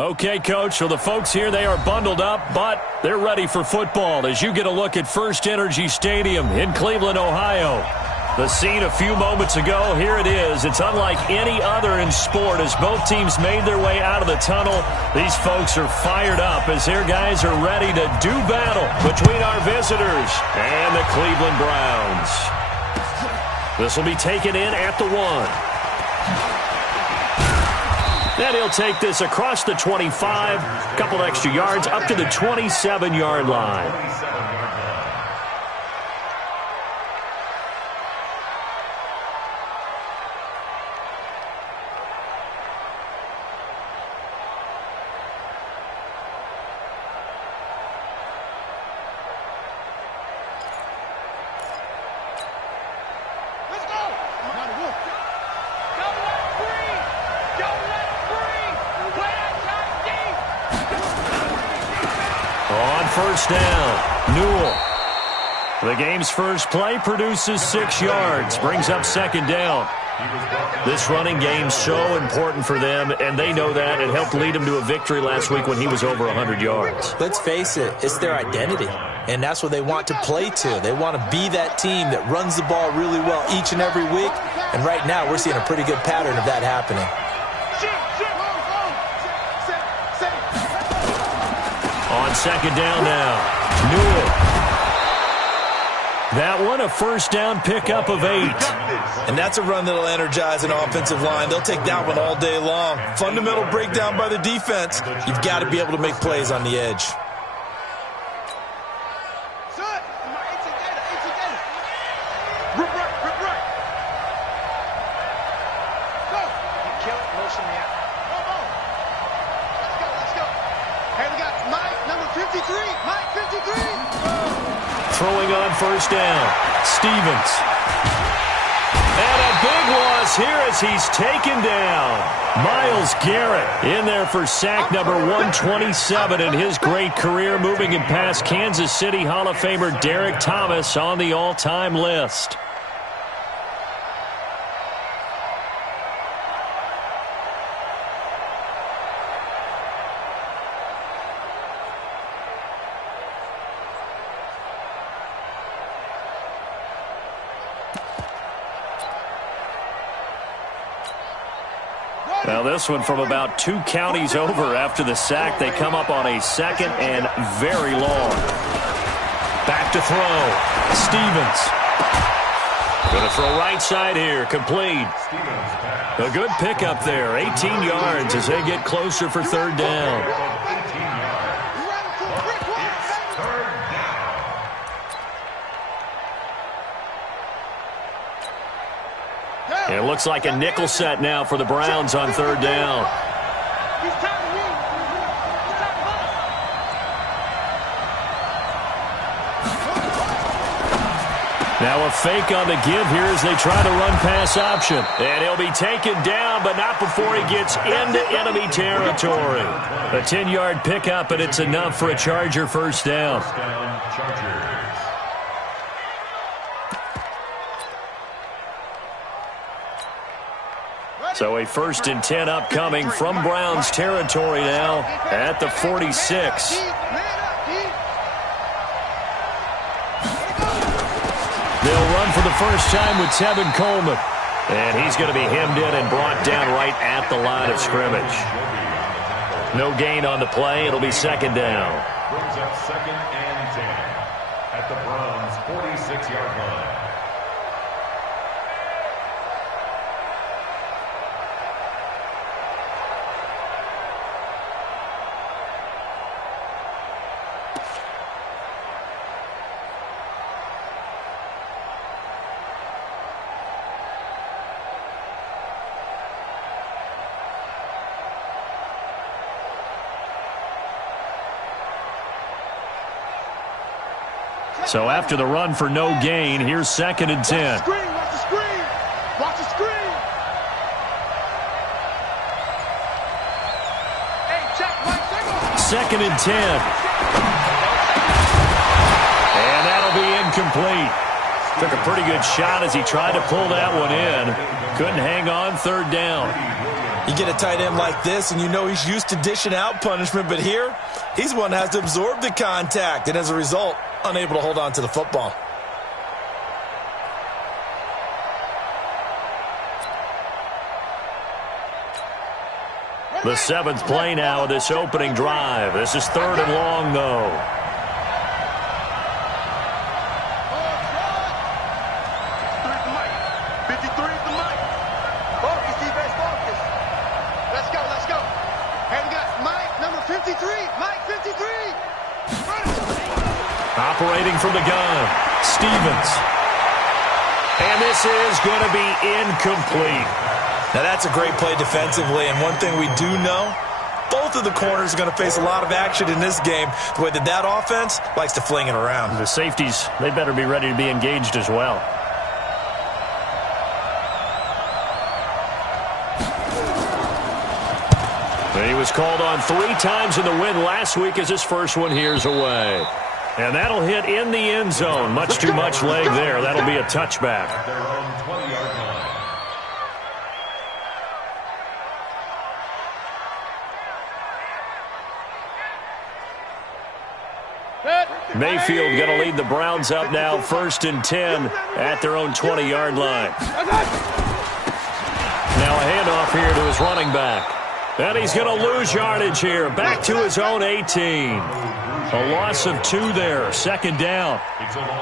Okay, Coach, so the folks here, they are bundled up, but they're ready for football as you get a look at First Energy Stadium in Cleveland, Ohio. The scene a few moments ago, here it is. It's unlike any other in sport as both teams made their way out of the tunnel. These folks are fired up as their guys are ready to do battle between our visitors and the Cleveland Browns. This will be taken in at the 1. And he'll take this across the 25, a couple extra yards up to the 27-yard line. First down, Newell. The game's first play produces 6 yards, brings up second down. This running game's so important for them, and they know that. It helped lead them to a victory last week when he was over 100 yards. Let's face it, it's their identity, and that's what they want to play to. They want to be that team that runs the ball really well each and every week, and right now we're seeing a pretty good pattern of that happening. On second down now, Newell. That one, a first down pickup of 8. And that's a run that'll energize an offensive line. They'll take that one all day long. Fundamental breakdown by the defense. You've got to be able to make plays on the edge. Throwing on first down, Stevens. And a big loss here as he's taken down. Myles Garrett in there for sack number 127 in his great career, moving him past Kansas City Hall of Famer Derek Thomas on the all-time list. Now this one from about 2 counties over after the sack. They come up on a second and very long. Back to throw. Stevens. Going to throw right side here. Complete. A good pickup there. 18 yards as they get closer for third down. It looks like a nickel set now for the Browns on third down. Now a fake on the give here as they try to run pass option. And he'll be taken down, but not before he gets into enemy territory. A 10-yard pickup, and it's enough for a Charger first down. So a 1st and 10 upcoming from Browns territory now at the 46. They'll run for the first time with Tevin Coleman. And he's going to be hemmed in and brought down right at the line of scrimmage. No gain on the play. It'll be second down. Brings up 2nd and 10 at the Browns' 46-yard line. So after the run for no gain, here's 2nd and 10. Watch the screen. Watch the screen. Hey, check. 2nd and 10. And that'll be incomplete. Took a pretty good shot as he tried to pull that one in. Couldn't hang on third down. You get a tight end like this, and you know he's used to dishing out punishment, but here, he's the one that has to absorb the contact, and as a result, unable to hold on to the football. The 7th play now of this opening drive. This is 3rd and long, though. Operating from the gun, Stevens. And this is going to be incomplete. Now, that's a great play defensively, and one thing we do know, both of the corners are going to face a lot of action in this game, the way that offense likes to fling it around. The safeties, they better be ready to be engaged as well. He was called on 3 times in the win last week as his first one here's away. And that'll hit in the end zone. Much too much leg there. That'll be a touchback. Mayfield going to lead the Browns up now, 1st and 10 at their own 20-yard line. Now a handoff here to his running back. And he's going to lose yardage here. Back to his own 18. A loss of 2 there. 2nd down.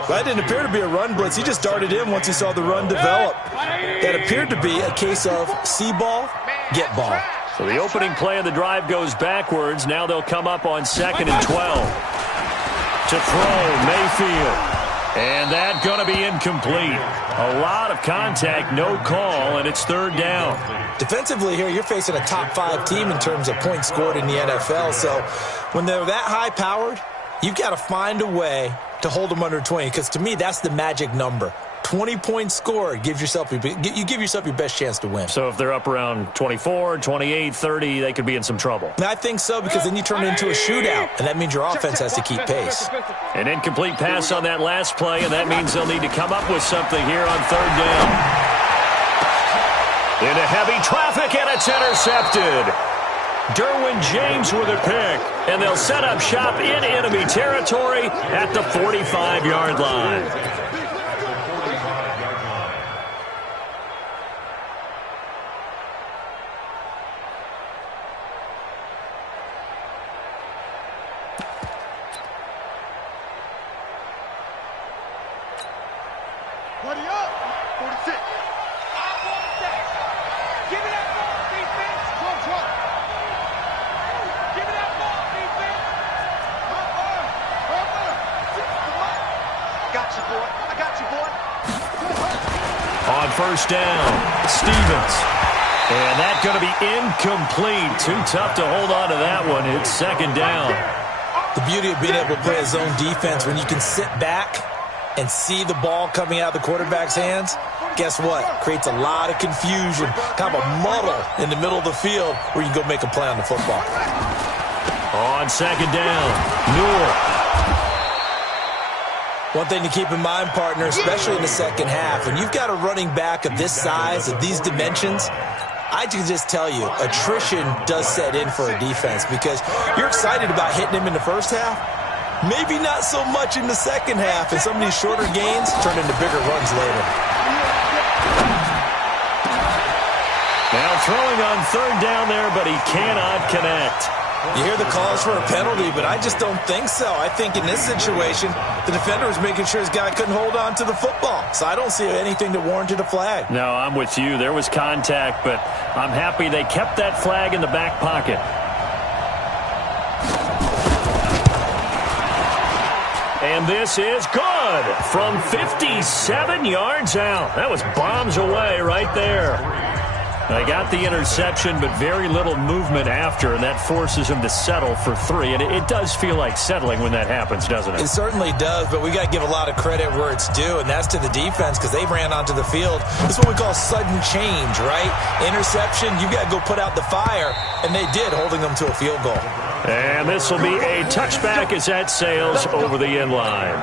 That didn't appear to be a run blitz. He just darted in once he saw the run develop. That appeared to be a case of see ball, get ball. So the opening play of the drive goes backwards. Now they'll come up on 2nd and 12. To throw, Mayfield. And that's going to be incomplete. A lot of contact, no call, and it's 3rd down. Defensively here, you're facing a top 5 team in terms of points scored in the NFL. So when they're that high-powered, you've got to find a way to hold them under 20, because to me, that's the magic number. 20 points scored, you give yourself your best chance to win. So if they're up around 24, 28, 30, they could be in some trouble. I think so, because then you turn it into a shootout, and that means your offense has to keep pace. An incomplete pass on that last play, and that means they'll need to come up with something here on 3rd down. Into heavy traffic, and it's intercepted. Derwin James with a pick, and they'll set up shop in enemy territory at the 45-yard line. On 1st down, Stevens. And that's going to be incomplete. Too tough to hold on to that one. It's 2nd down. The beauty of being able to play a zone defense, when you can sit back and see the ball coming out of the quarterback's hands, guess what? Creates a lot of confusion, kind of a muddle in the middle of the field where you can go make a play on the football. On 2nd down, Newell. One thing to keep in mind, partner, especially in the second half, when you've got a running back of this size, of these dimensions, I can just tell you, attrition does set in for a defense, because you're excited about hitting him in the first half, maybe not so much in the second half, and some of these shorter gains turn into bigger runs later. Now throwing on 3rd down there, but he cannot connect. You hear the calls for a penalty, but I just don't think so. I think in this situation, the defender was making sure his guy couldn't hold on to the football. So I don't see anything that warranted a flag. No, I'm with you. There was contact, but I'm happy they kept that flag in the back pocket. And this is good from 57 yards out. That was bombs away right there. They got the interception, but very little movement after, and that forces him to settle for 3. And it does feel like settling when that happens, doesn't it? It certainly does, but we got to give a lot of credit where it's due, and that's to the defense, because they ran onto the field. This is what we call sudden change, right? Interception, you got to go put out the fire, and they did, holding them to a field goal. And this will be a touchback as that sails over the end line.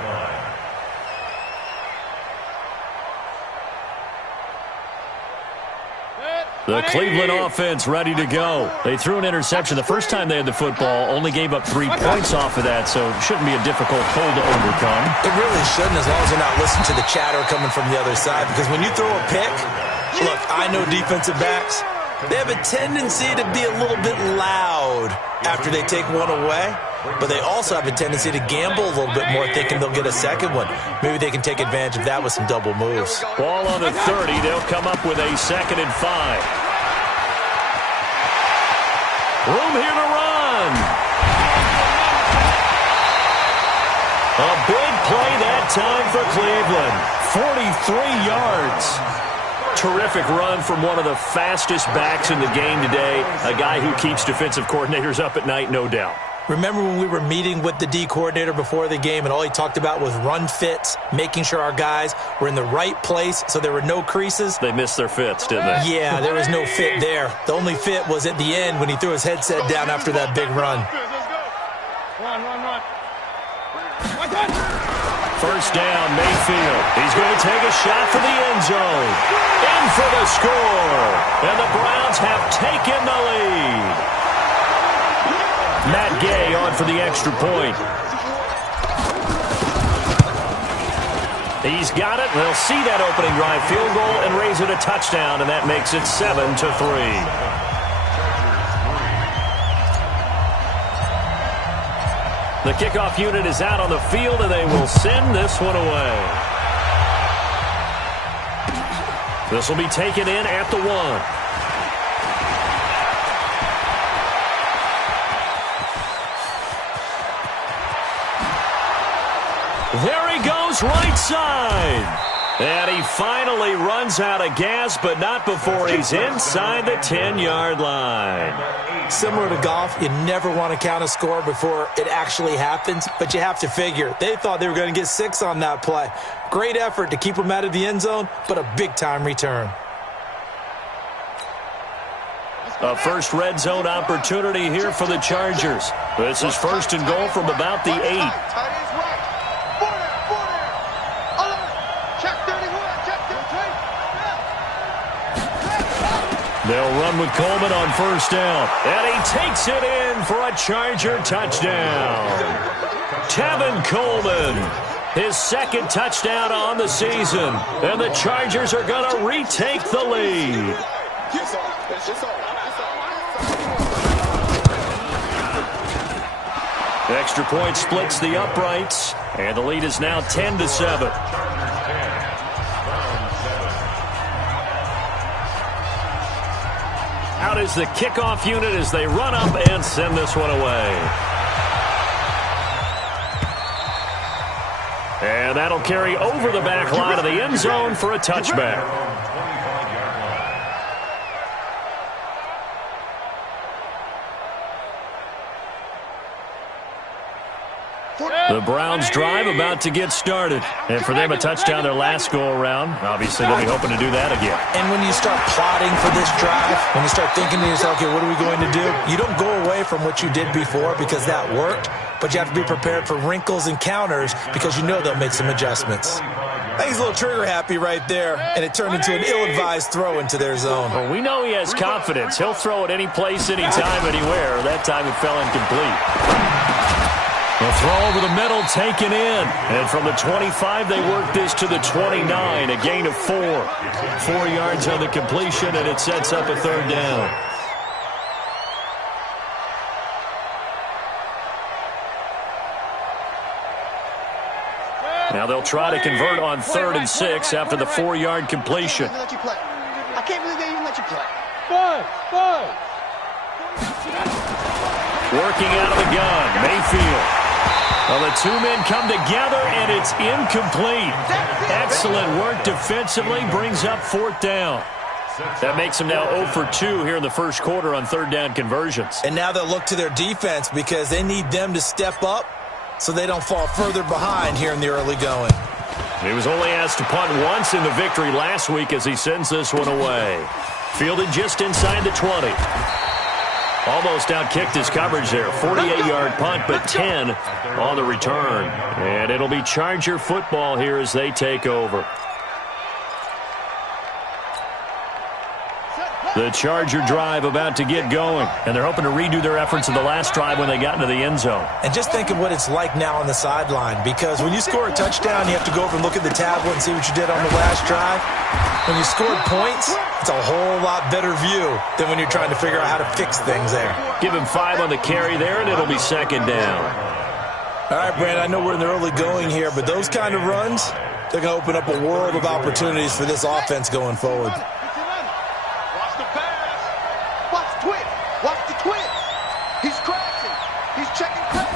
The Cleveland offense ready to go. They threw an interception the first time they had the football, only gave up 3 points off of that, so it shouldn't be a difficult hole to overcome. It really shouldn't, as long as they're not listening to the chatter coming from the other side, because when you throw a pick, look, I know defensive backs, they have a tendency to be a little bit loud after they take one away, but they also have a tendency to gamble a little bit more, thinking they'll get a second one. Maybe they can take advantage of that with some double moves. Ball on the 30. They'll come up with a 2nd and 5. Room here to run. A big play that time for Cleveland. 43 yards. Terrific run from one of the fastest backs in the game today. A guy who keeps defensive coordinators up at night, no doubt. Remember when we were meeting with the D coordinator before the game and all he talked about was run fits, making sure our guys were in the right place so there were no creases? They missed their fits, didn't they? Yeah, there was no fit there. The only fit was at the end when he threw his headset down after that big run. Run. First down, Mayfield. He's going to take a shot for the end zone. In for the score. And the Browns have taken the lead. Matt Gay on for the extra point. He's got it. They'll see that opening drive field goal and raise it a touchdown, and that makes it 7-3. The kickoff unit is out on the field, and they will send this one away. This will be taken in at the 1. There he goes, right side. And he finally runs out of gas, but not before he's inside the 10-yard line. Similar to golf, you never want to count a score before it actually happens, but you have to figure. They thought they were going to get 6 on that play. Great effort to keep them out of the end zone, but a big-time return. A first red zone opportunity here for the Chargers. This is 1st and goal from about the 8. They'll run with Coleman on first down. And he takes it in for a Charger touchdown. Tevin Coleman, his 2nd touchdown on the season. And the Chargers are going to retake the lead. Extra point splits the uprights. And the lead is now 10-7. Out is the kickoff unit as they run up and send this one away. And that'll carry over the back line of the end zone for a touchback. The Browns drive about to get started. And for them, a touchdown their last go-around. Obviously, they'll be hoping to do that again. And when you start plotting for this drive, when you start thinking to yourself, okay, what are we going to do? You don't go away from what you did before because that worked, but you have to be prepared for wrinkles and counters because you know they'll make some adjustments. I think he's a little trigger happy right there, and it turned into an ill-advised throw into their zone. Well, we know he has confidence. He'll throw it any place, anytime, anywhere. That time it fell incomplete. The throw over the middle taken in. And from the 25, they work this to the 29. A gain of 4. 4 yards on the completion, and it sets up a 3rd down. Now they'll try to convert on 3rd and 6 after the 4-yard completion. I can't believe they even let you play. Working out of the gun, Mayfield. Well, the 2 men come together, and it's incomplete. Excellent work defensively, brings up 4th down. That makes them now 0 for 2 here in the first quarter on 3rd down conversions. And now they'll look to their defense because they need them to step up so they don't fall further behind here in the early going. He was only asked to punt once in the victory last week as he sends this one away. Fielded just inside the 20. Almost outkicked his coverage there. 48-yard punt, but 10 on the return. And it'll be Charger football here as they take over. Set, play. The Charger drive about to get going, and they're hoping to redo their efforts of the last drive when they got into the end zone. And just think of what it's like now on the sideline, because when you score a touchdown, you have to go over and look at the tablet and see what you did on the last drive. When you scored points, it's a whole lot better view than when you're trying to figure out how to fix things there. Give him 5 on the carry there, and it'll be second down. All right, Brandon, I know we're in the early going here, but those kind of runs, they're going to open up a world of opportunities for this offense going forward. Watch the pass. Watch twist. Watch the twist. He's crashing. He's checking crash.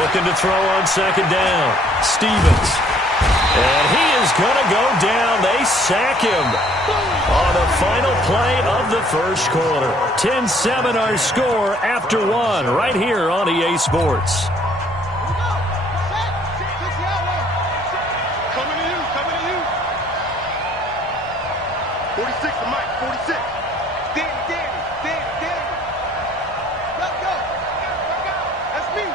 Looking to throw on second down. Stevens. And he is going to go down. They sack him on the final play of the first quarter. 10-7 our score after 1 right here on EA Sports. Coming to you. Coming to you. 46 to Mike. 46. Danny. Let's go. That's me.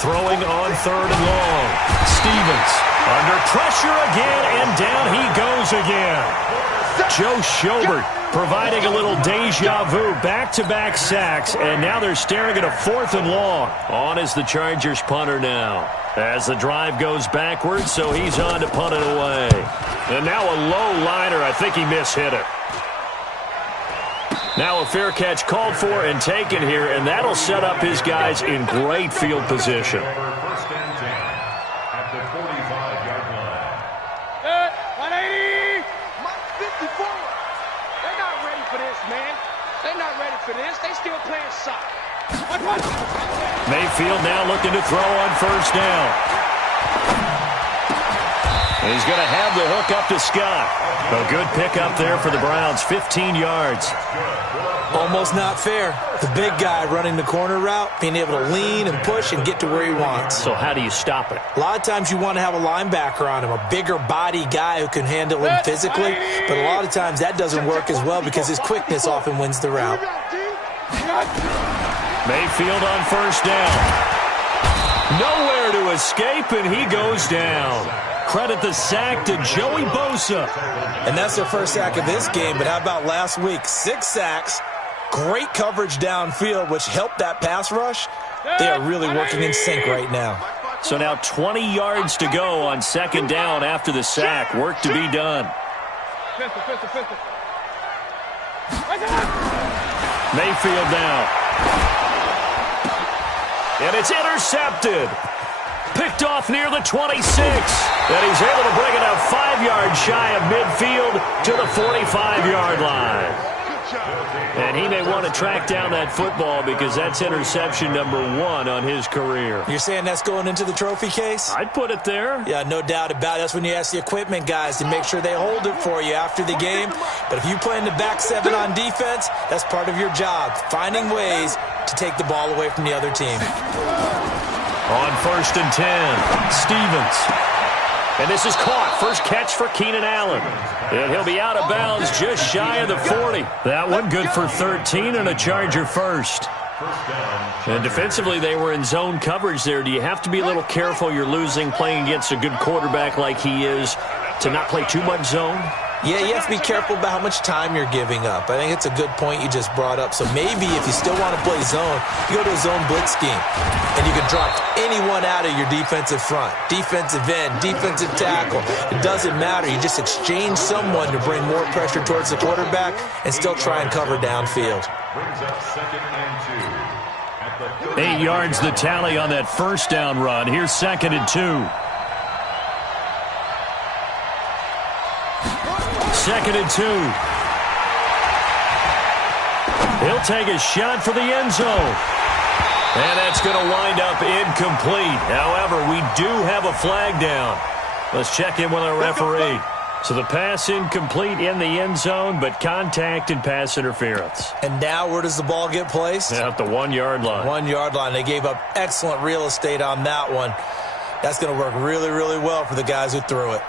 Throwing on third and long. Stevens under pressure again, and down he goes again. Joe Schobert providing a little deja vu. Back-to-back sacks, and now they're staring at a 4th and long. On is the Chargers punter now. As the drive goes backwards, so he's on to punt it away. And now a low liner. I think he mishit it. Now a fair catch called for and taken here, and that'll set up his guys in great field position. First and 10 at the 45-yard line. 180. Mike 54. They're not ready for this, man. They're not ready for this. They still playing soccer. Mayfield now looking to throw on first down. And he's going to have the hook up to Scott. A good pickup there for the Browns, 15 yards. Almost not fair. The big guy running the corner route, being able to lean and push and get to where he wants. So how do you stop it? A lot of times you want to have a linebacker on him, a bigger body guy who can handle him physically, but a lot of times that doesn't work as well because his quickness often wins the route. Mayfield on first down. Nowhere to escape, and he goes down. Credit the sack to Joey Bosa. And that's their first sack of this game, but how about last week? 6 sacks, great coverage downfield, which helped that pass rush. They are really working in sync right now. So now 20 yards to go on second down after the sack. Work to be done. Mayfield now. And it's intercepted. Picked off near the 26. And he's able to bring it up 5 yards shy of midfield to the 45-yard line. And he may want to track down that football because that's interception number 1 on his career. You're saying that's going into the trophy case? I'd put it there. Yeah, no doubt about it. That's when you ask the equipment guys to make sure they hold it for you after the game. But if you play in the back 7 on defense, that's part of your job, finding ways to take the ball away from the other team. On first and 10, Stevens. And this is caught. First catch for Keenan Allen. And he'll be out of bounds just shy of the 40. That one good for 13 and a Charger first. And defensively, they were in zone coverage there. Do you have to be a little careful you're losing playing against a good quarterback like he is to not play too much zone? Yeah, you have to be careful about how much time you're giving up. I think it's a good point you just brought up. So maybe if you still want to play zone, you go to a zone blitz scheme. And you can drop anyone out of your defensive front. Defensive end, defensive tackle. It doesn't matter. You just exchange someone to bring more pressure towards the quarterback and still try and cover downfield. Brings up second and 2. 8 yards the tally on that first down run. Here's second and 2. Second and 2. He'll take a shot for the end zone. And that's going to wind up incomplete. However, we do have a flag down. Let's check in with our referee. So the pass incomplete in the end zone, but contact and pass interference. And now where does the ball get placed? At the 1 yard line. 1 yard line. They gave up excellent real estate on that one. That's going to work really, really well for the guys who threw it.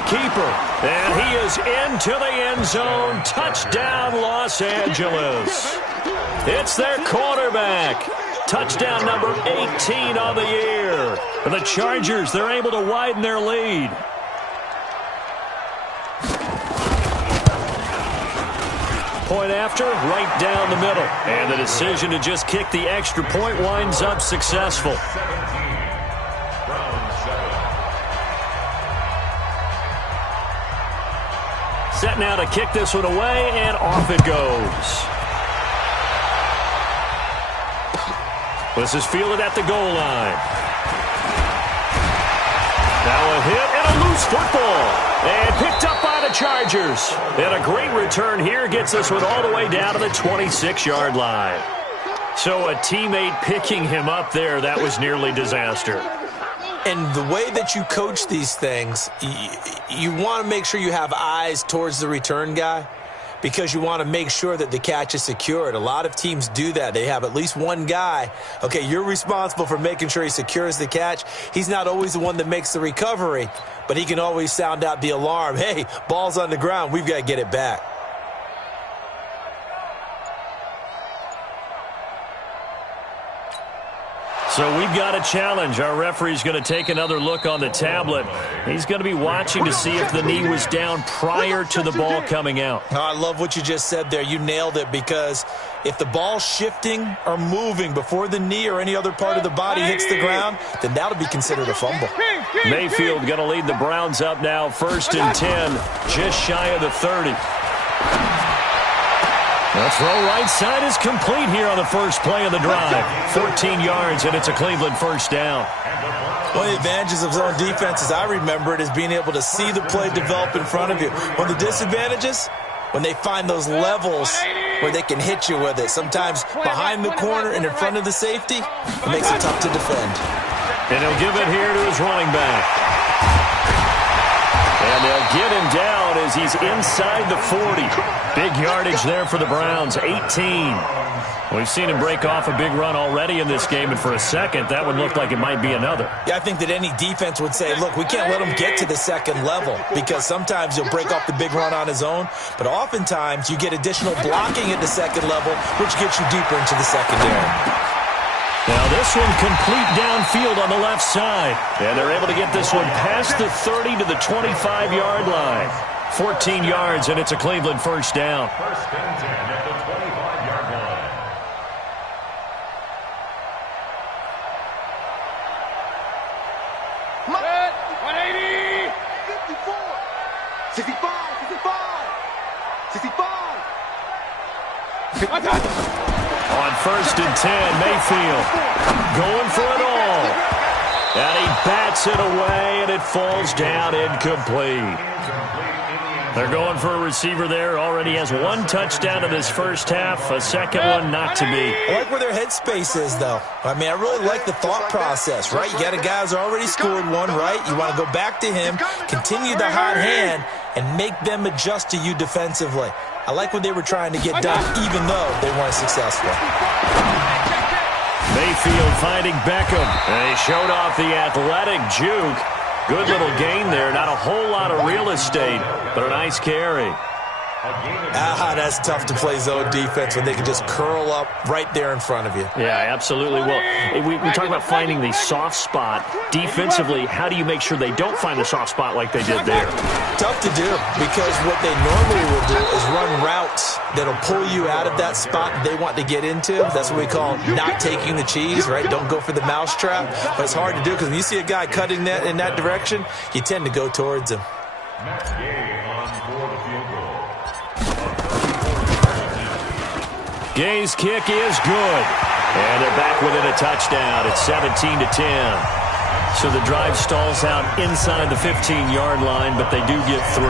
the keeper. And he is into the end zone. Touchdown, Los Angeles. It's their quarterback. Touchdown number 18 on the year. For the Chargers, they're able to widen their lead. Point after, right down the middle. And the decision to just kick the extra point winds up successful. Set now to kick this one away, and off it goes. This is fielded at the goal line. Now a hit and a loose football. And picked up by the Chargers. And a great return here gets this one all the way down to the 26-yard line. So a teammate picking him up there, that was nearly disaster. And the way that you coach these things, you want to make sure you have eyes towards the return guy because you want to make sure that the catch is secured. A lot of teams do that. They have at least one guy. Okay, you're responsible for making sure he secures the catch. He's not always the one that makes the recovery, but he can always sound out the alarm. Hey, ball's on the ground. We've got to get it back. So we've got a challenge. Our referee's going to take another look on the tablet. He's going to be watching to see if the knee was down prior to the ball coming out. Oh, I love what you just said there. You nailed it, because if the ball's shifting or moving before the knee or any other part of the body hits the ground, then that'll be considered a fumble. Mayfield going to lead the Browns up now, 1st and 10, just shy of the 30. The throw right side is complete here on the first play of the drive. 14 yards, and it's a Cleveland first down. One of the advantages of zone defense, as I remember it, is being able to see the play develop in front of you. One of the disadvantages, when they find those levels where they can hit you with it. Sometimes behind the corner and in front of the safety, it makes it tough to defend. And he'll give it here to his running back. And they'll get him down as he's inside the 40. Big yardage there for the Browns, 18. We've seen him break off a big run already in this game, and for a second, that one looked like it might be another. Yeah, I think that any defense would say, look, we can't let him get to the second level, because sometimes he'll break off the big run on his own, but oftentimes you get additional blocking at the second level, which gets you deeper into the secondary. Now this one complete downfield on the left side. And they're able to get this one past the 30 to the 25-yard line. 14 yards, and it's a Cleveland first down. 1st and 10 at the 25-yard line. Set, 180! 54! 65! 65! On 1st and 10, Mayfield going for it all. And he bats it away, and it falls down incomplete. They're going for a receiver there. Already has one touchdown in this first half. A second one not to be. I like where their headspace is, though. I mean, I really like the thought process, right? You got a guy who's already scored one, right? You want to go back to him, continue the hot hand, and make them adjust to you defensively. I like what they were trying to get done, even though they weren't successful. Mayfield finding Beckham. And he showed off the athletic juke. Good little gain there. Not a whole lot of real estate, but a nice carry. That's tough to play zone defense when they can just curl up right there in front of you. Yeah, absolutely. Well, we talk about finding the soft spot. Defensively, how do you make sure they don't find the soft spot like they did there? Tough to do, because what they normally will do is run routes that'll pull you out of that spot that they want to get into. That's what we call not taking the cheese, right? Don't go for the mousetrap. But it's hard to do, because when you see a guy cutting that in that direction, you tend to go towards him. Gay's kick is good. And they're back within a touchdown. It's 17-10. So the drive stalls out inside the 15-yard line, but they do get 3.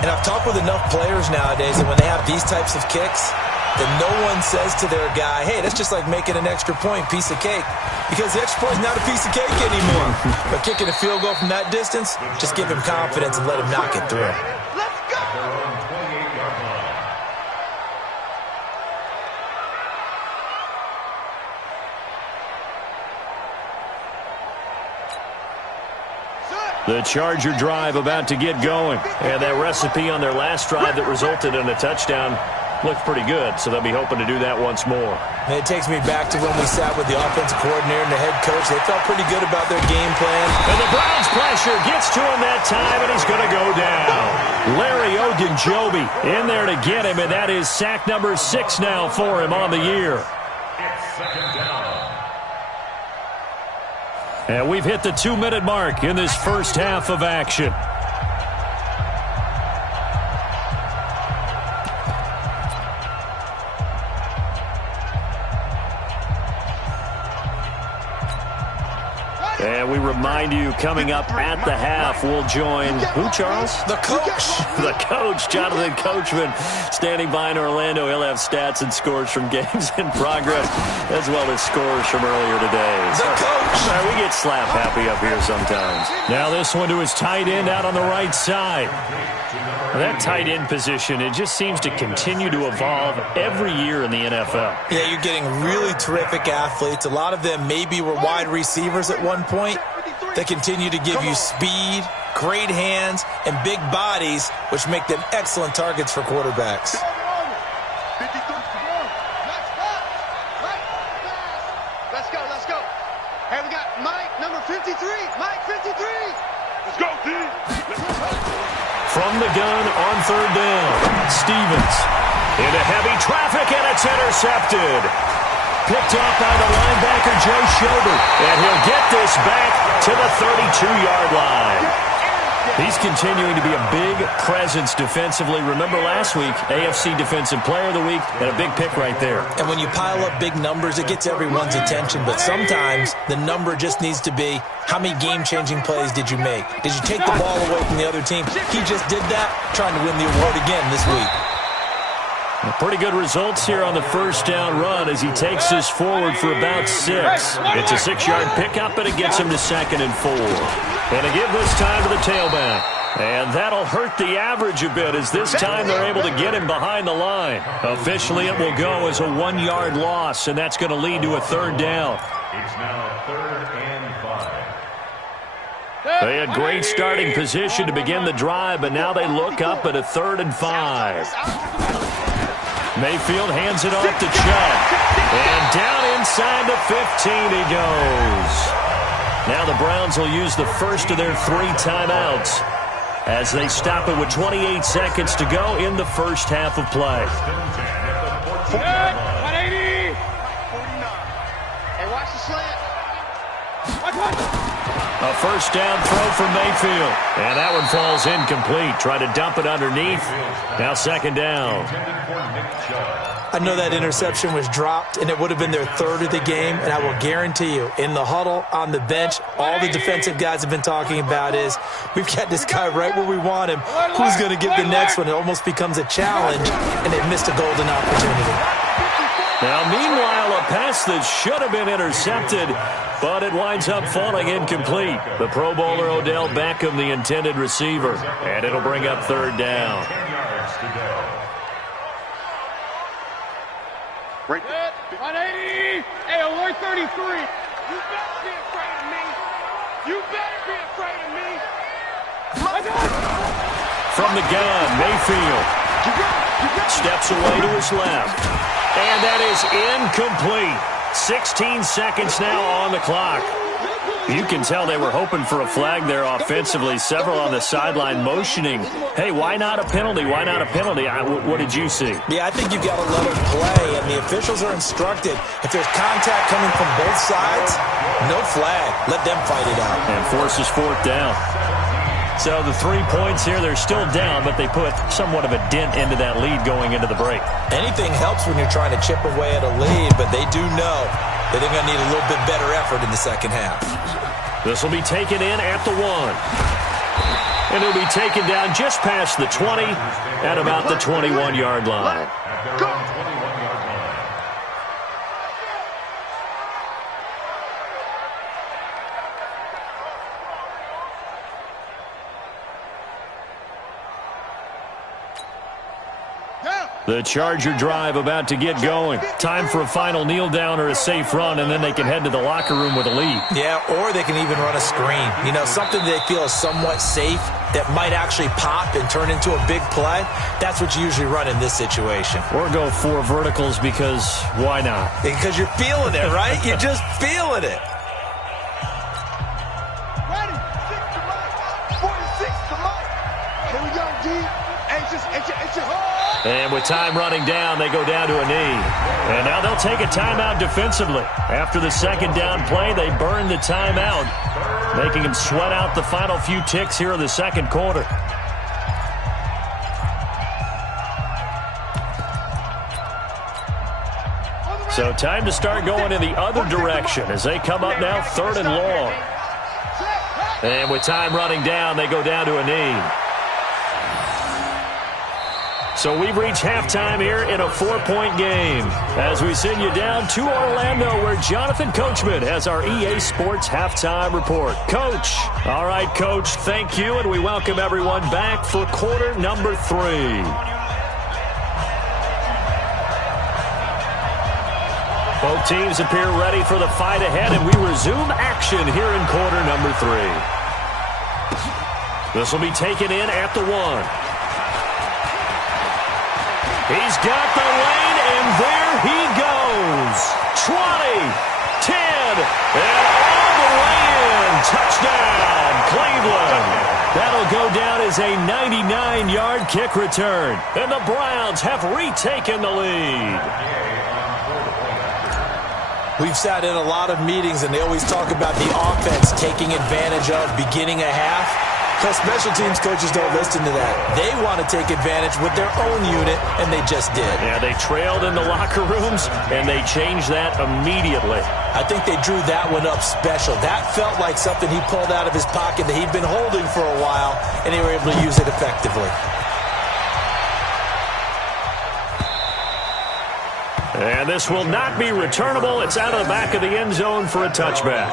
And I've talked with enough players nowadays, and when they have these types of kicks, then no one says to their guy, hey, that's just like making an extra point, piece of cake. Because the extra point is not a piece of cake anymore. But kicking a field goal from that distance, just give him confidence and let him knock it through. Let's go! The Charger drive about to get going. And that recipe on their last drive that resulted in a touchdown looked pretty good, so they'll be hoping to do that once more. And it takes me back to when we sat with the offensive coordinator and the head coach. They felt pretty good about their game plan. And the Browns pressure gets to him that time, and he's going to go down. Larry Ogunjobi in there to get him, and that is sack number 6 now for him on the year. It's second down. And we've hit the 2-minute mark in this first half of action. And we remind you, coming up at the half, we'll join who, Charles? The coach. The coach, Jonathan Coachman, standing by in Orlando. He'll have stats and scores from games in progress, as well as scores from earlier today. The coach. We get slap happy up here sometimes. Now this one to his tight end out on the right side. That tight end position, it just seems to continue to evolve every year in the NFL. Yeah, you're getting really terrific athletes. A lot of them maybe were wide receivers at one point. They continue to give you speed, great hands, and big bodies, which make them excellent targets for quarterbacks. Let's go. Hey, we got Mike, number 53. Mike, 53. Let's go, D. From the gun on third down, Stevens into heavy traffic, and it's intercepted. Picked off by the linebacker, Joe Schobert, and he'll get this back to the 32-yard line. He's continuing to be a big presence defensively. Remember last week, AFC Defensive Player of the Week, and a big pick right there. And when you pile up big numbers, it gets everyone's attention. But sometimes the number just needs to be, how many game-changing plays did you make? Did you take the ball away from the other team? He just did that, trying to win the award again this week. Pretty good results here on the first down run as he takes this forward for about 6. It's a 6-yard pickup, and it gets him to 2nd and 4. And to give this time to the tailback. And that'll hurt the average a bit as this time they're able to get him behind the line. Officially, it will go as a 1-yard loss, and that's going to lead to a 3rd down. It's now 3rd and 5. They had great starting position to begin the drive, but now they look up at a 3rd and 5. Mayfield hands it off to Chubb. And down inside the 15 he goes. Now the Browns will use the first of their 3 timeouts as they stop it with 28 seconds to go in the first half of play. 180. 49. Hey, watch the slant. A first down throw for Mayfield. And that one falls incomplete. Try to dump it underneath. Now 2nd down. I know that interception was dropped, and it would have been their 3rd of the game, and I will guarantee you, in the huddle, on the bench, all the defensive guys have been talking about is, we've got this guy right where we want him. Who's going to get the next one? It almost becomes a challenge, and they missed a golden opportunity. Now, meanwhile, a pass that should have been intercepted, but it winds up falling incomplete. The Pro Bowler Odell Beckham, the intended receiver, and it'll bring up 3rd down. 10 yards to go. Right there. 180. Hey, alert 33. You better be afraid of me. You better be afraid of me. From the gun, Mayfield steps away to his left. And that is incomplete. 16 seconds now on the clock. You can tell they were hoping for a flag there offensively. Several on the sideline motioning, hey, why not a penalty? Why not a penalty? What did you see? Yeah, I think you've got to let them play, and the officials are instructed. If there's contact coming from both sides, no flag. Let them fight it out. And forces 4th down. So the 3 points here, they're still down, but they put somewhat of a dent into that lead going into the break. Anything helps when you're trying to chip away at a lead, but they do know that they're going to need a little bit better effort in the second half. This will be taken in at the 1. And it'll be taken down just past the 20 at about the 21-yard line. At their own 21-yard line. The Charger drive about to get going. Time for a final kneel down or a safe run, and then they can head to the locker room with a lead. Yeah, or they can even run a screen. You know, something they feel is somewhat safe that might actually pop and turn into a big play. That's what you usually run in this situation. Or go 4 verticals because why not? Because you're feeling it, right? You're just feeling it. Ready, 6 to Mike, 46 to Mike. Here we go, G. It's your heart. And with time running down, they go down to a knee. And now they'll take a timeout defensively. After the second down play, they burn the timeout, making them sweat out the final few ticks here in the second quarter. So time to start going in the other direction as they come up now 3rd and long. And with time running down, they go down to a knee. So we've reached halftime here in a 4-point game as we send you down to Orlando where Jonathan Coachman has our EA Sports halftime report. Coach. All right, Coach, thank you, and we welcome everyone back for quarter number 3. Both teams appear ready for the fight ahead, and we resume action here in quarter number 3. This will be taken in at the 1. He's got the lane, and there he goes. 20, 10, and all the way in. Touchdown, Cleveland. That'll go down as a 99-yard kick return. And the Browns have retaken the lead. We've sat in a lot of meetings, and they always talk about the offense taking advantage of beginning a half. But special teams coaches don't listen to that. They want to take advantage with their own unit, and they just did. Yeah, they trailed in the locker rooms, and they changed that immediately. I think they drew that one up special. That felt like something he pulled out of his pocket that he'd been holding for a while, and they were able to use it effectively. And this will not be returnable. It's out of the back of the end zone for a touchback.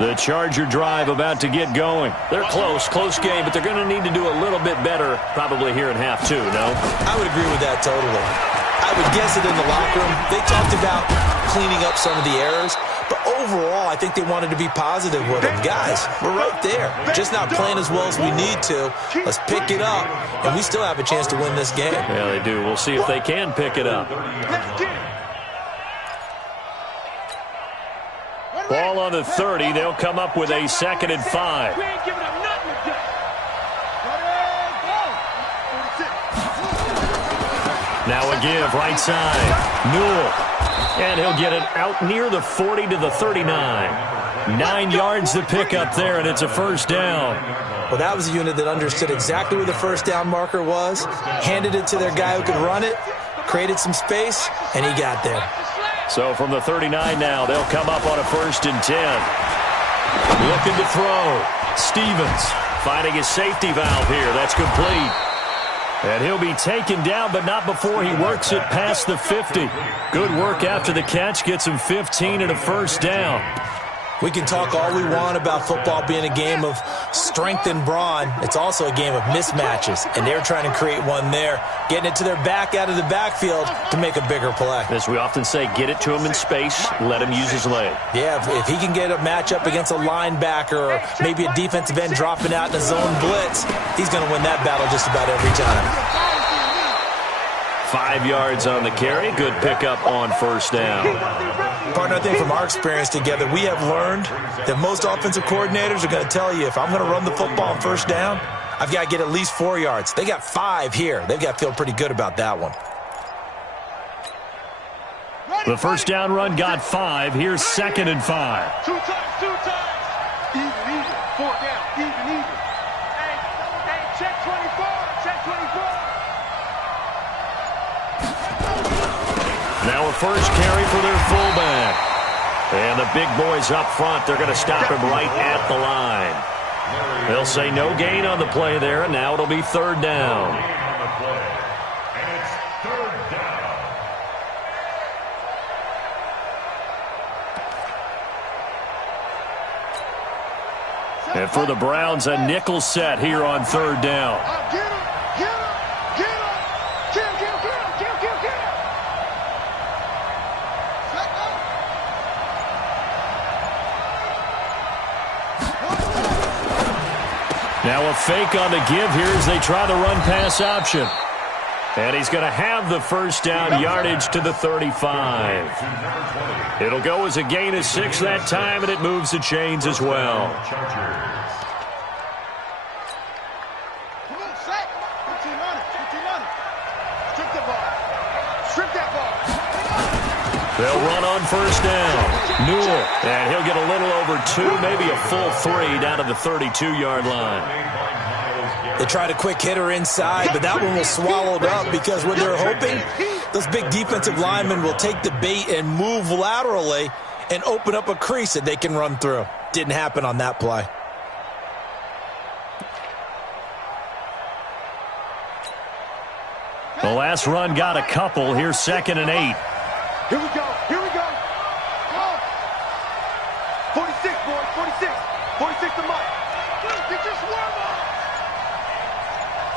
The Charger drive about to get going. They're close game, but they're going to need to do a little bit better probably here in half 2, no? I would agree with that totally. I would guess it in the locker room. They talked about cleaning up some of the errors, but overall, I think they wanted to be positive with them. Guys, we're right there. Just not playing as well as we need to. Let's pick it up, and we still have a chance to win this game. Yeah, they do. We'll see if they can pick it up. Ball on the 30. They'll come up with a 2nd and 5. Now a give, right side. Newell. And he'll get it out near the 40 to the 39. 9 yards to pick up there, and it's a first down. Well, that was a unit that understood exactly where the first down marker was, handed it to their guy who could run it, created some space, and he got there. So from the 39 now, they'll come up on a 1st and 10. Looking to throw. Stevens finding his safety valve here. That's complete. And he'll be taken down, but not before he works it past the 50. Good work after the catch. Gets him 15 and a first down. We can talk all we want about football being a game of strength and brawn. It's also a game of mismatches, and they're trying to create one there, getting it to their back out of the backfield to make a bigger play. As we often say, get it to him in space, let him use his leg. Yeah, if he can get a matchup against a linebacker or maybe a defensive end dropping out in a zone blitz, he's going to win that battle just about every time. 5 yards on the carry. Good pickup on first down. Partner, I think from our experience together, we have learned that most offensive coordinators are going to tell you, if I'm going to run the football on first down, I've got to get at least 4 yards. They got 5 here. They've got to feel pretty good about that one. The first down run got 5. Here's 2nd and 5. 2 times. Even. 4 down. Even. Hey, check 24. Check 24. Now a first carry for their fullback. And the big boys up front, they're going to stop him right at the line. They'll say no gain on the play there, and now it'll be 3rd down. And it's 3rd And for the Browns, a nickel set here on third down. Now a fake on the give here as they try the run-pass option. And he's going to have the first down, yardage to the 35. It'll go as a gain of 6 that time, and it moves the chains as well. They'll run on first down. Newell, and he'll get a little over 2, maybe a full 3 down to the 32-yard line. They tried a quick hitter inside, but that one was swallowed up because what they're hoping, those big defensive linemen will take the bait and move laterally and open up a crease that they can run through. Didn't happen on that play. The last run got a couple. Here's 2nd and 8. Here we go. Here we go. Go. 46, boys. 46. 46 to Mike. Get your swarm on.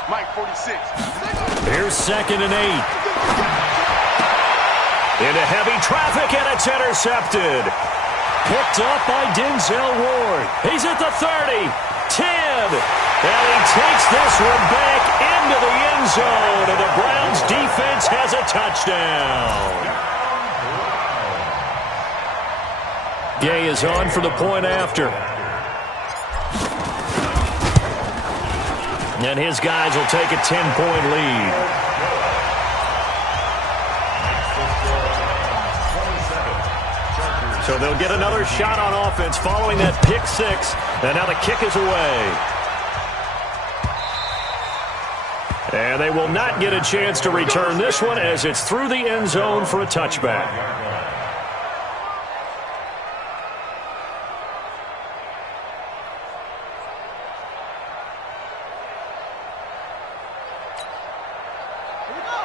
Mike, 46. Here's 2nd and 8. Into heavy traffic, and it's intercepted. Picked up by Denzel Ward. He's at the 30, 10, and he takes this one back into the end zone, and the Browns defense has a touchdown. Gay is on for the point after. And his guys will take a 10-point lead. So they'll get another shot on offense following that pick 6. And now the kick is away. And they will not get a chance to return this one as it's through the end zone for a touchback.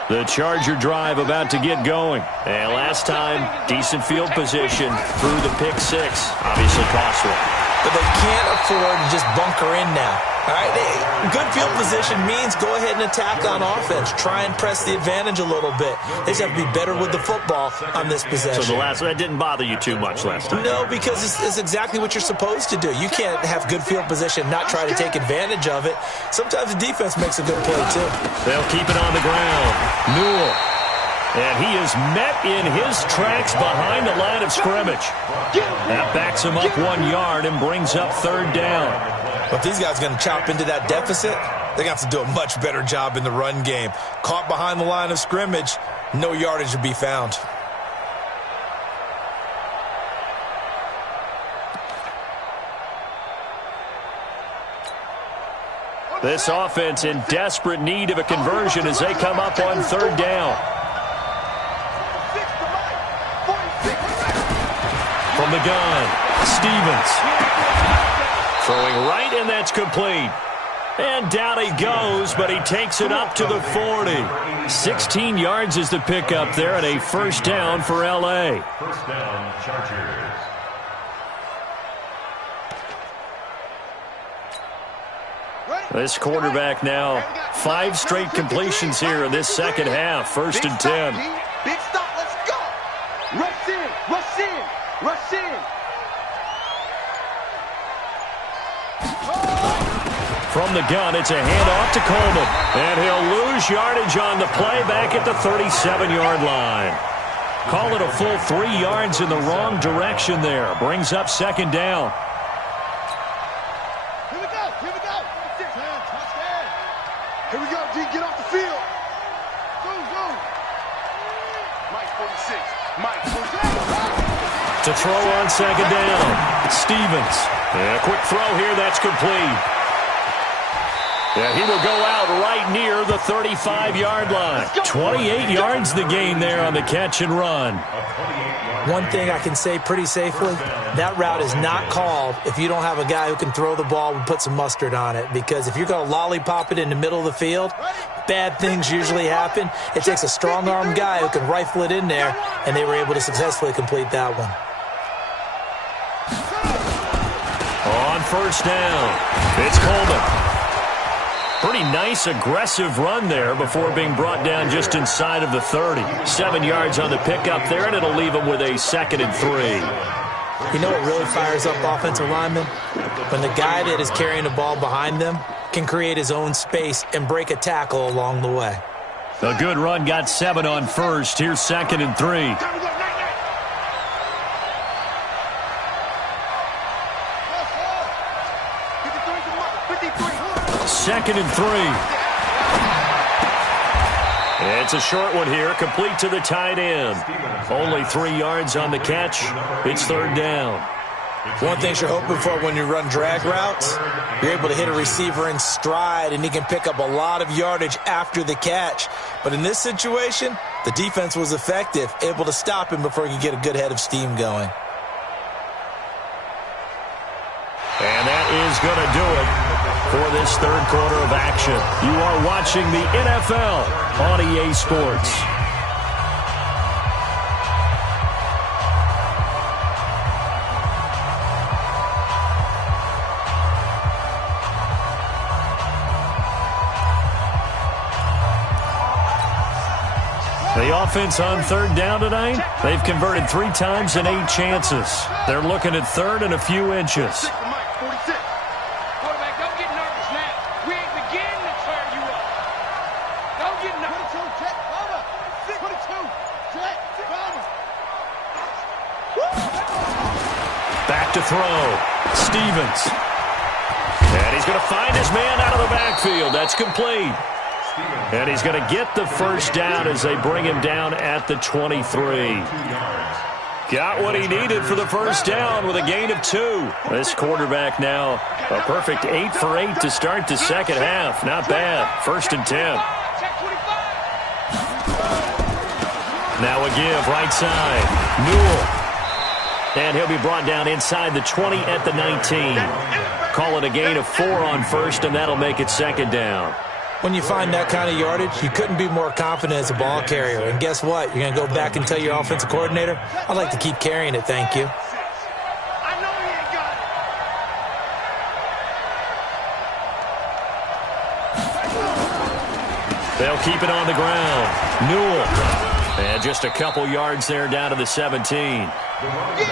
The Charger drive about to get going. And last time, decent field position through the pick 6. Obviously costly. But they can't afford to just bunker in now. All right, good field position means go ahead and attack on offense. Try and press the advantage a little bit. They just have to be better with the football on this possession. So that didn't bother you too much last time? No, because it's exactly what you're supposed to do. You can't have good field position, not try to take advantage of it. Sometimes the defense makes a good play, too. They'll keep it on the ground. Newell. And he is met in his tracks behind the line of scrimmage. That backs him up 1 yard and brings up third down. But if these guys are going to chop into that deficit, they're going to have to do a much better job in the run game. Caught behind the line of scrimmage, no yardage to be found. This offense in desperate need of a conversion as they come up on third down. From the gun, Stevens. Throwing right, and that's complete. And down he goes, but he takes it up to the 40. 16 yards is the pickup there, and a first down for L.A. First down, Chargers. This quarterback now, 5 straight completions here in this second half. 1st and 10. Big stop, let's go. Rush in, rush in, rush in. From the gun, it's a handoff to Coleman. And he'll lose yardage on the play back at the 37-yard line. Call it a full 3 yards in the wrong direction there. Brings up second down. Here we go, here we go. Touchdown. Here we go, D, get off the field. Go, go. Mike 46, Mike 46. To throw on second down, Stevens. And a quick throw here, that's complete. Yeah, he will go out right near the 35-yard line. 28 yards the gain there on the catch and run. One thing I can say pretty safely, that route is not called if you don't have a guy who can throw the ball and put some mustard on it. Because if you're going to lollipop it in the middle of the field, bad things usually happen. It takes a strong-armed guy who can rifle it in there, and they were able to successfully complete that one. On first down. It's Coleman. Pretty nice, aggressive run there before being brought down just inside of the 30. 7 yards on the pickup there, and it'll leave him with a 2nd and 3. You know what really fires up offensive linemen? When the guy that is carrying the ball behind them can create his own space and break a tackle along the way. A good run, got 7 on first. Here's 2nd and 3. 2nd and 3. It's a short one here, complete to the tight end. Only 3 yards on the catch. It's 3rd down. One thing you're hoping for when you run drag routes, you're able to hit a receiver in stride, and he can pick up a lot of yardage after the catch. But in this situation, the defense was effective, able to stop him before he could get a good head of steam going. And that is going to do it for this 3rd quarter of action. You are watching the NFL on EA Sports. The offense on 3rd down tonight, they've converted 3 times in 8 chances. They're looking at 3rd and a few inches. Back to throw. Stevens. And he's going to find his man out of the backfield. That's complete. And he's going to get the first down as they bring him down at the 23. Got what he needed for the first down with a gain of 2. This quarterback now a perfect 8 for 8 to start the second half. Not bad. 1st and 10. Now a give right side. Newell. And he'll be brought down inside the 20 at the 19. Call it a gain of 4 on first, and that'll make it 2nd down. When you find that kind of yardage, you couldn't be more confident as a ball carrier. And guess what? You're going to go back and tell your offensive coordinator, I'd like to keep carrying it, thank you. They'll keep it on the ground. Newell. And just a couple yards there down to the 17.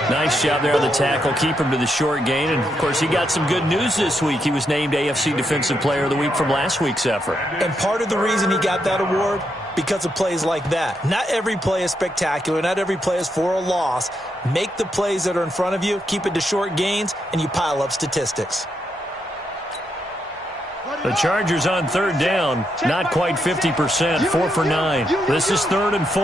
Nice job there on the tackle. Keep him to the short gain. And, of course, he got some good news this week. He was named AFC Defensive Player of the Week from last week's effort. And part of the reason he got that award, because of plays like that. Not every play is spectacular. Not every play is for a loss. Make the plays that are in front of you, keep it to short gains, and you pile up statistics. The Chargers on 3rd down, not quite 50%, 4 for 9. This is 3rd and 4.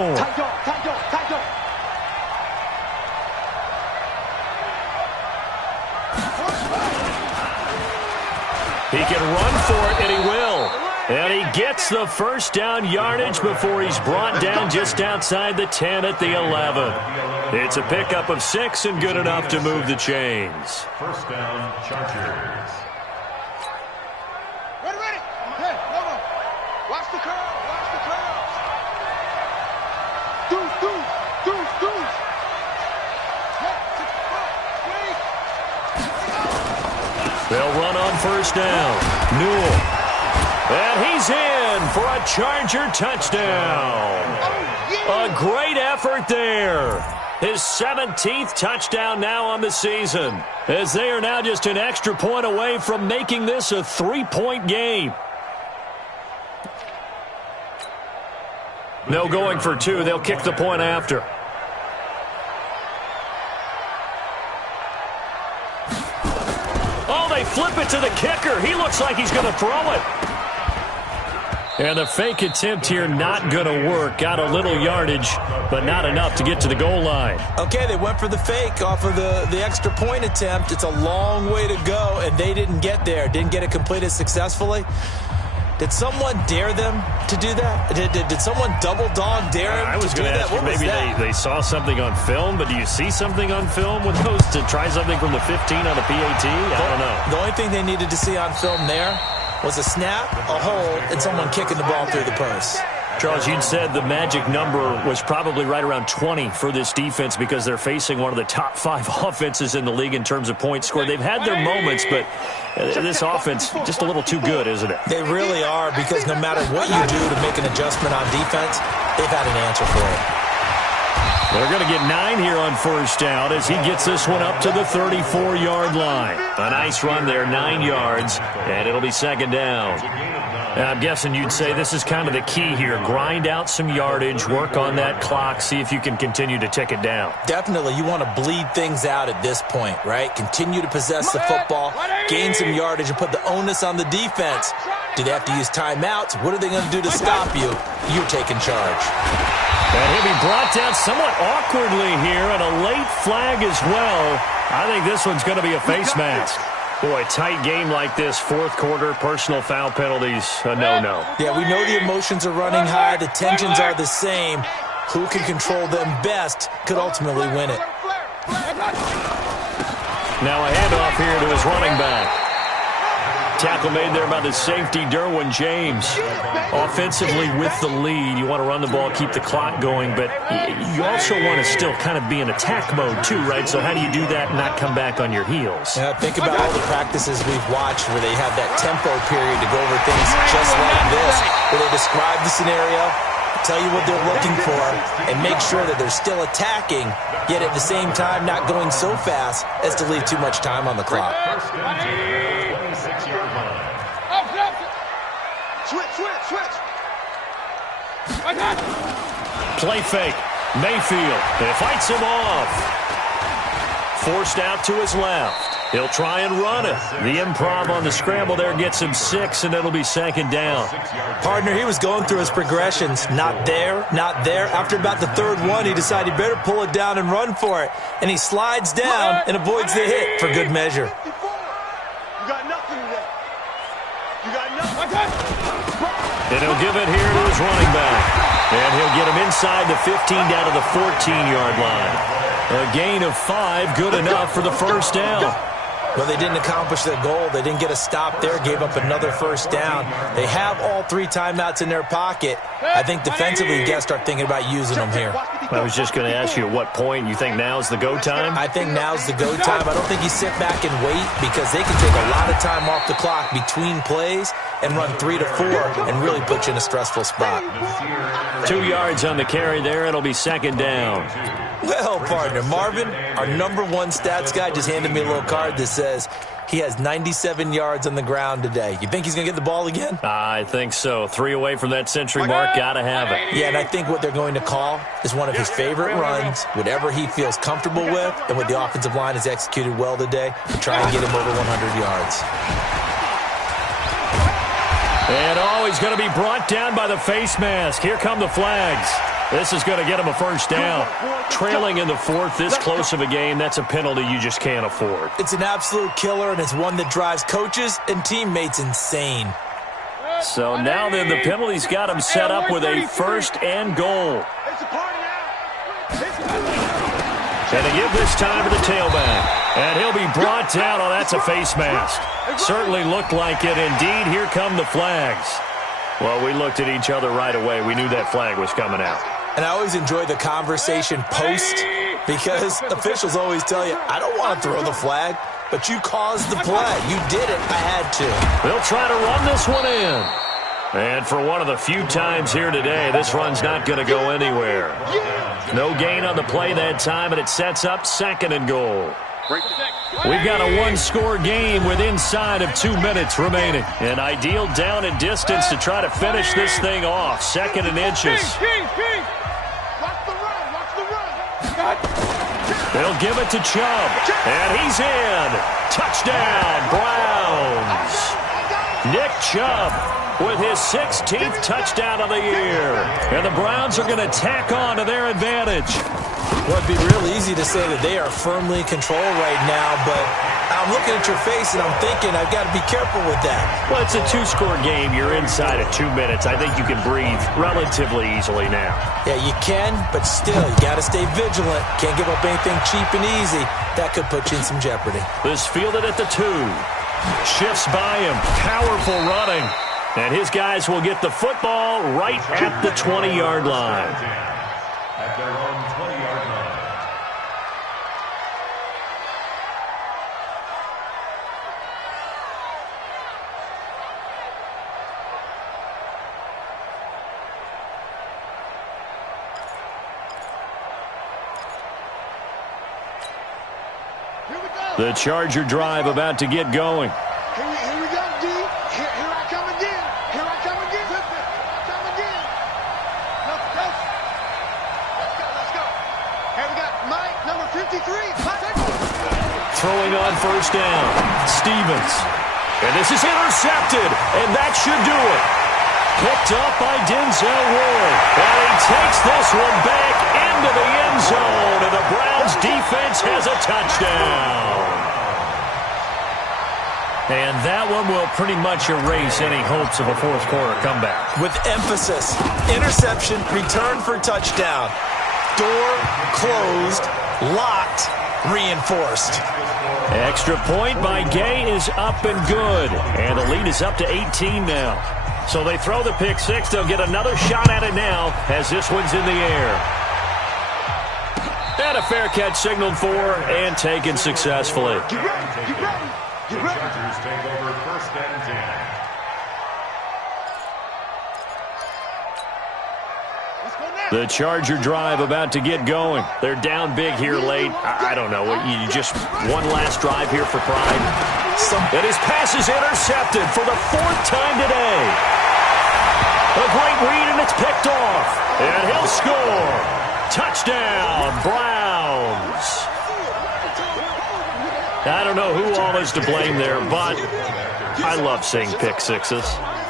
He can run for it, and he will. And he gets the first down yardage before he's brought down just outside the 10 at the 11. It's a pickup of 6 and good enough to move the chains. 1st down, Chargers. Ready. Hey, hold on. Watch the curl. Watch the curls. Deuce. They'll run on 1st down. Newell. And he's in for a Charger touchdown. A great effort there. His 17th touchdown now on the season, as they are now just an extra point away from making this a 3-point game. No going for 2. They'll kick the point after. Oh, they flip it to the kicker. He looks like he's going to throw it. And the fake attempt here not going to work. Got a little yardage, but not enough to get to the goal line. Okay, they went for the fake off of the extra point attempt. It's a long way to go, and they didn't get there. Didn't get it completed successfully. Did someone dare them to do that? Did someone double dog dare them I was to do going to that? ask you, maybe they saw something on film, but do you see something on film with those to try something from the 15 on the PAT? I don't know. The only thing they needed to see on film there was a snap, a hold, and someone kicking the ball through the purse. Charles, you'd said the magic number was probably right around 20 for this defense because they're facing one of the top 5 offenses in the league in terms of points scored. They've had their moments, but this offense just a little too good, isn't it? They really are, because no matter what you do to make an adjustment on defense, they've had an answer for it. They're going to get 9 here on first down as he gets this one up to the 34-yard line. A nice run there, 9 yards, and it'll be second down. And I'm guessing you'd say this is kind of the key here. Grind out some yardage, work on that clock, see if you can continue to tick it down. Definitely. You want to bleed things out at this point, right? Continue to possess the football, gain some yardage, and put the onus on the defense. Do they have to use timeouts? What are they going to do to stop you? You're taking charge. And he'll be brought down somewhat awkwardly here, and a late flag as well. I think this one's going to be a face mask. Boy, tight game like this, fourth quarter, personal foul penalties, a no-no. Yeah, we know the emotions are running high, the tensions are the same. Who can control them best could ultimately win it. Now a handoff here to his running back. Tackle made there by the safety, Derwin James. Offensively with the lead, you want to run the ball, keep the clock going, but you also want to still kind of be in attack mode too, right? So how do you do that and not come back on your heels? Yeah, think about all the practices we've watched where they have that tempo period to go over things just like this, where they describe the scenario, tell you what they're looking for, and make sure that they're still attacking, yet at the same time not going so fast as to leave too much time on the clock. Switch. Play fake. Mayfield. And it fights him off. Forced out to his left. He'll try and run it. The improv on the scramble there gets him 6, and it'll be second down. Partner, he was going through his progressions. Not there, not there. After about the third one, he decided he better pull it down and run for it. And he slides down and avoids the hit for good measure. You got nothing today. You got nothing. And he'll give it here to his running back. And he'll get him inside the 15 down to the 14-yard line. A gain of 5, good enough for the first down. Well, they didn't accomplish their goal. They didn't get a stop there, gave up another first down. They have all 3 timeouts in their pocket. I think defensively, you got to start thinking about using them here. I was just going to ask you at what point you think now's the go time? I think now's the go time. I don't think you sit back and wait, because they can take a lot of time off the clock between plays and run 3 to 4 and really put you in a stressful spot. 2 yards on the carry there. It'll be second down. Well, partner, Marvin, our #1 stats guy, just handed me a little card that says he has 97 yards on the ground today. You think he's going to get the ball again? I think so. 3 away from that century mark. Got to have it. Yeah, and I think what they're going to call is one of his favorite runs, whatever he feels comfortable with, and what the offensive line has executed well today to try and get him over 100 yards. And he's going to be brought down by the face mask. Here come the flags. This is going to get him a first down. Trailing in the 4th, this close of a game, that's a penalty you just can't afford. It's an absolute killer, and it's one that drives coaches and teammates insane. So now then, the penalty's got him set up with a 1st and goal. And they give this time to the tailback. And he'll be brought down. Oh, that's a face mask. Certainly looked like it. Indeed, here come the flags. Well, we looked at each other right away. We knew that flag was coming out. And I always enjoy the conversation post, because officials always tell you, I don't want to throw the flag, but you caused the play. You did it. I had to. They'll try to run this one in. And for one of the few times here today, this run's not going to go anywhere. No gain on the play that time, and it sets up 2nd and goal. We've got a 1-score game with inside of 2 minutes remaining. An ideal down and distance to try to finish this thing off. 2nd and inches. They'll give it to Chubb. And he's in. Touchdown, Browns. Nick Chubb with his 16th touchdown of the year. And the Browns are going to tack on to their advantage. Well, it'd be real easy to say that they are firmly in control right now, but I'm looking at your face and I'm thinking I've got to be careful with that. Well, it's a 2-score game. You're inside of 2 minutes. I think you can breathe relatively easily now. Yeah, you can, but still, you got to stay vigilant. Can't give up anything cheap and easy. That could put you in some jeopardy. This fielded at the 2. Shifts by him. Powerful running. And his guys will get the football right at the 20-yard line. At their own 20-yard line. The Charger drive about to get going. Here we go, D. Here I come again. Here I come again. Come again. Let's go. Let's go. Here we got Mike, number 53. Throwing on first down. Stevens. And this is intercepted. And that should do it. Picked up by Denzel Ward. And he takes this one back into the end zone. And the Browns defense has a touchdown. And that one will pretty much erase any hopes of a fourth quarter comeback. With emphasis, interception, return for touchdown. Door closed, locked, reinforced. Extra point by Gay is up and good. And the lead is up to 18 now. So they throw the pick six. They'll get another shot at it now as this one's in the air. And a fair catch signaled for and taken successfully. The Chargers take over first and 10. The Charger drive about to get going. They're down big here late. I don't know. You just one last drive here for pride. And his pass is intercepted for the fourth time today. A great read, and it's picked off. And he'll score. Touchdown, Browns. I don't know who all is to blame there, but I love seeing pick sixes.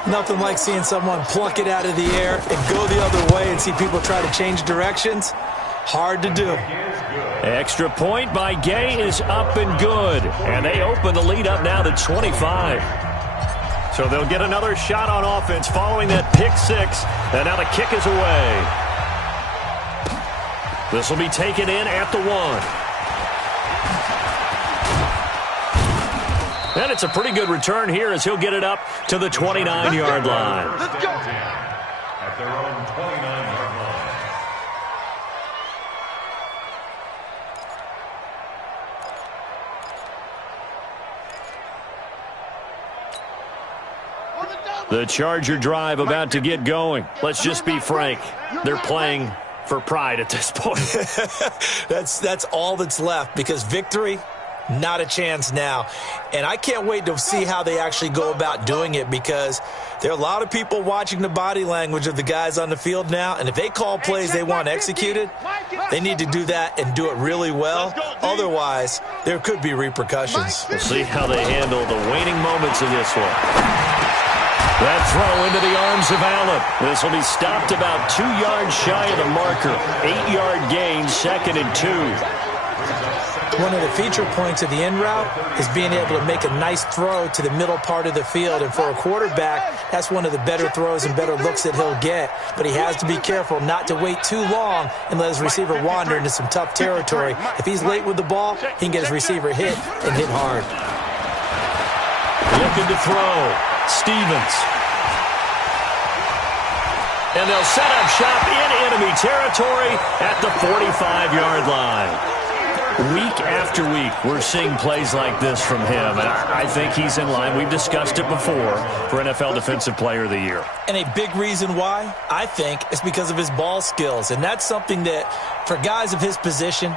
Nothing like seeing someone pluck it out of the air and go the other way and see people try to change directions. Hard to do. Extra point by Gay is up and good. And they open the lead up now to 25. So they'll get another shot on offense following that pick six. And now the kick is away. This will be taken in at the 1. And it's a pretty good return here as he'll get it up to the 29-yard line. Let's go. At their own 29-yard line. The Charger drive about to get going. Let's just be frank. They're playing for pride at this point. That's all that's left because victory, not a chance now. And I can't wait to see how they actually go about doing it because there are a lot of people watching the body language of the guys on the field now. And if they call plays they want executed, they need to do that and do it really well. Otherwise, there could be repercussions. We'll see how they handle the waning moments of this one. That throw into the arms of Allen. This will be stopped about 2 yards shy of the marker. 8-yard gain, 2nd and 2. One of the feature points of the in route is being able to make a nice throw to the middle part of the field. And for a quarterback, that's one of the better throws and better looks that he'll get. But he has to be careful not to wait too long and let his receiver wander into some tough territory. If he's late with the ball, he can get his receiver hit and hit hard. Looking to throw. Stevens. And they'll set up shop in enemy territory at the 45-yard line. Week after week, we're seeing plays like this from him, and I think he's in line. We've discussed it before for NFL Defensive Player of the Year. And a big reason why, I think, is because of his ball skills. And that's something that, for guys of his position,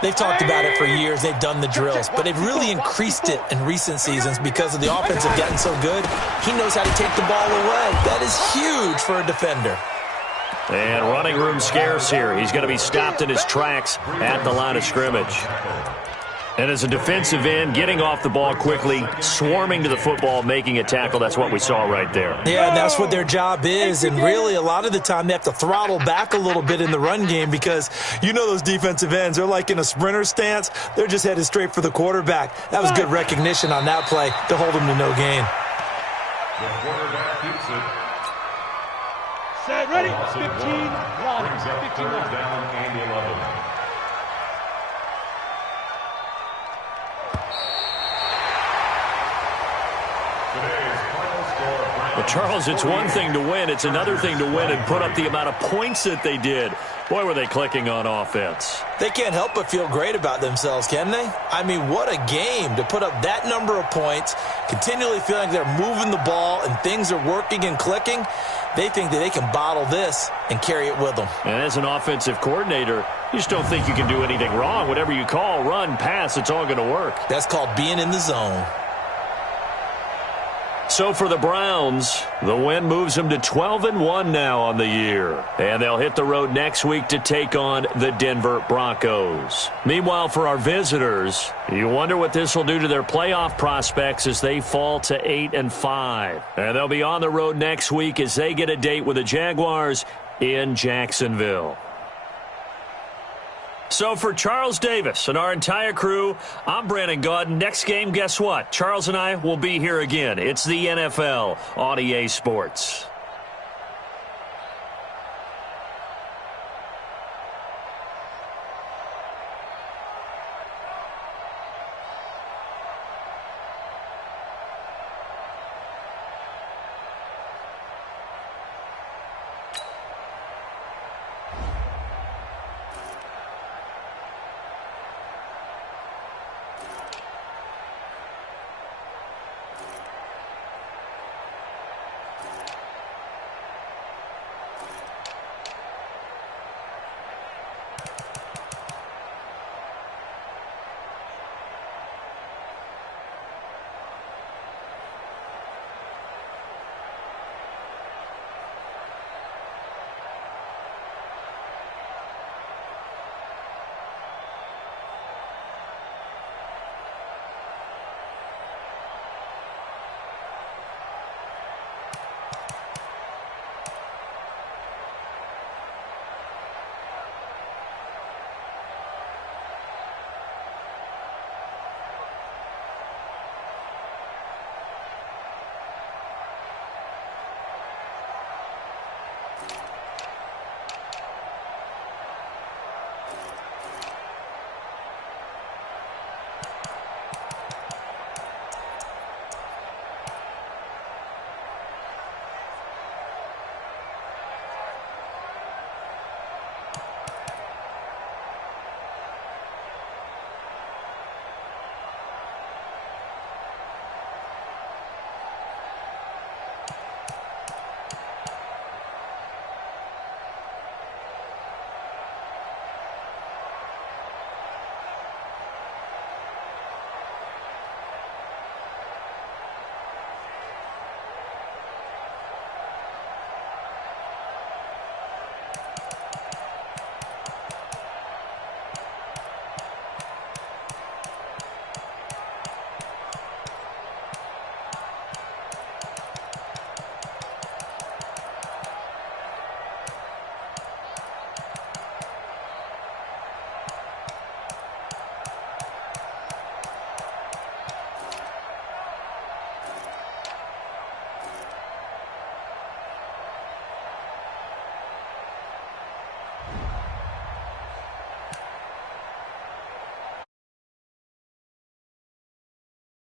they've talked about it for years. They've done the drills. But they've really increased it in recent seasons because of the offense have gotten so good. He knows how to take the ball away. That is huge for a defender. And running room scarce here. He's going to be stopped in his tracks at the line of scrimmage. And as a defensive end, getting off the ball quickly, swarming to the football, making a tackle, that's what we saw right there. Yeah, and that's what their job is. And really, a lot of the time, they have to throttle back a little bit in the run game because you know those defensive ends, they're like in a sprinter stance. They're just headed straight for the quarterback. That was good recognition on that play to hold him to no gain. The quarterback keeps it. Set, ready, 15, Brings up 3rd down and 11. The Well, Charles, it's one thing to win. It's another thing to win and put up the amount of points that they did. Boy, were they clicking on offense. They can't help but feel great about themselves, can they? I mean, what a game to put up that number of points, continually feeling like they're moving the ball and things are working and clicking. They think that they can bottle this and carry it with them. And as an offensive coordinator, you just don't think you can do anything wrong. Whatever you call, run, pass, it's all going to work. That's called being in the zone. So for the Browns, the win moves them to 12-1 now on the year. And they'll hit the road next week to take on the Denver Broncos. Meanwhile, for our visitors, you wonder what this will do to their playoff prospects as they fall to 8-5. And they'll be on the road next week as they get a date with the Jaguars in Jacksonville. So for Charles Davis and our entire crew, I'm Brandon Gaudin. Next game, guess what? Charles and I will be here again. It's the NFL on EA Sports.